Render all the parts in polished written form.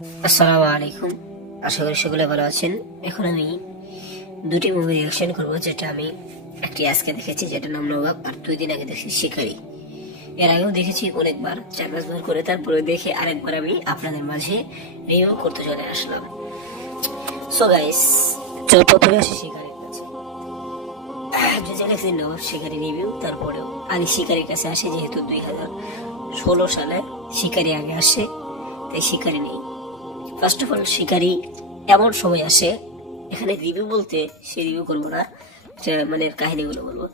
আসসালামু আলাইকুম, আশা করি সকলে ভালো আছেন। এখন আমি দুটি মুভি রিঅ্যাকশন করবো, যেটা আমি একটি আজকে দেখেছি, যেটা নাম নবাব, আর 2 দিন আগে দেখেছি শিকারি। এর আগেও দেখেছি অনেকবার, 4-5 বার করে, তারপরে দেখে আরেকবার আমি আপনাদের মাঝে রিভিউ করতে চলে আসলাম। সো গাইস, চল প্রথমে আসি শিকারির কাছে। যে লেখছি নবাব শিকারি রিভিউ, তারপরেও আগে শিকারির কাছে আসে, যেহেতু 2016 সালে শিকারি আগে আসে, তাই শিকারি নেই। ফার্স্ট অফ অল, শিকারি এমন সময় আসে, এখানে রিভিউ বলতে সে রিভিউ করবো না, মানে কাহিনীগুলো বলবো।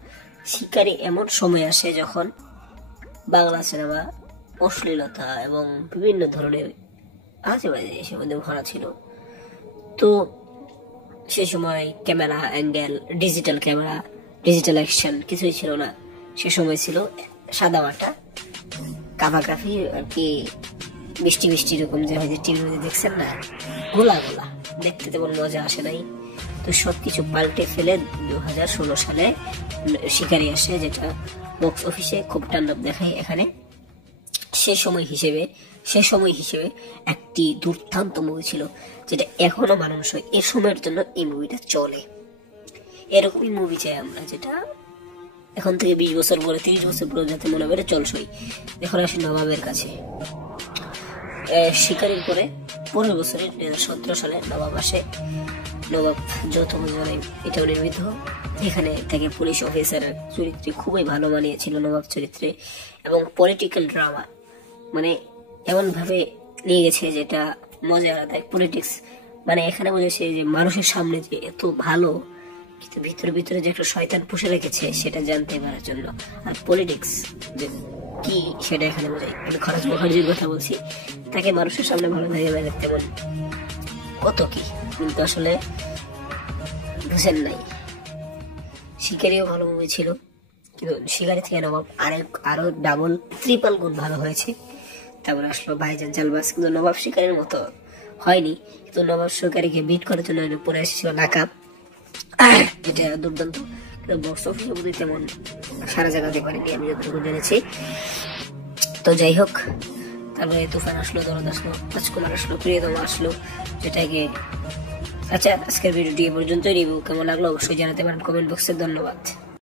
শিকারি এমন সময় আসে যখন বাংলা সিনেমা অশ্লীলতা এবং বিভিন্ন ধরনের আজে বাজে এসব মধ্যে ভরা ছিল। তো সে সময় camera angle, digital camera, digital action কিছুই ছিল না। সে সময় ছিল সাদা মাটা কাভাকাফি আর কি, বৃষ্টি বৃষ্টি এরকম, যে হয় যে টিভির মধ্যে দেখছেন না, গোলা গোলা, দেখতে তেমন মজা আসে নাই। তো সবকিছু পাল্টে ফেলে 2016 সালে শিকারি আসে, যেটা বক্স অফিসে খুব টান্ডব দেখায়। এখানে সে সময় হিসেবে একটি দুর্দান্ত মুভি ছিল, যেটা এখনো মানুষ হয়। এ সময়ের জন্য এই মুভিটা চলে। এরকমই মুভি চাই আমরা, যেটা এখন থেকে 20 বছর পরে, 30 বছর পরে যাতে মনে করে চলসই। এখন আসি নবাবের কাছে। শিকারির পরে পরের বছরে 2017 সালে নবাব আসে। নবাব যৌথ এটাও নির্মিত। এখানে তাকে পুলিশ অফিসারের চরিত্রে খুবই ভালো মানিয়েছিল নবাব চরিত্রে, এবং পলিটিক্যাল ড্রামা মানে এমন ভাবে নিয়ে গেছে যেটা মজা আলাদা। পলিটিক্স মানে এখানে বুঝেছে যে মানুষের সামনে যে এত ভালো, কিন্তু ভিতরে ভিতরে যে একটা শয়তান পুষে রেখেছে সেটা জানতে পারার জন্য। আর পলিটিক্স যে কি সেটা এখানে বোঝাই। আমি খরচ মুখার্জির কথা বলছি, তাকে মানুষের সামনে ভালো থাকে মানে তেমন কত কি, কিন্তু আসলে বুঝেন নাই। শিকারিও ভালো মুভি ছিল, কিন্তু শিকারি থেকে নবাব আরো ডাবল ট্রিপল গুণ ভালো হয়েছে। তারপরে আসলো ভাইজান চালবাস, কিন্তু নবাব শিকারির মতো হয়নি। কিন্তু নবাব শিকারিকে বিট করার জন্য পরে এসেছিল নাকাব, যেটা দুর্দান্ত। বক্স অফিসে বুঝি তেমন সারা জায়গাতে পারেনি, আমি যতটুকু জেনেছি। তো যাই হোক, তারপরে তুফান আসলো, দরদ আসলো, রাজকুমার আসলো, প্রিয়তম আসলো, যেটাকে। আচ্ছা, আজকের ভিডিওটি এ পর্যন্ত। রিভিউ কেমন লাগলো অবশ্যই জানাতে পারেন কমেন্ট বক্সে। ধন্যবাদ।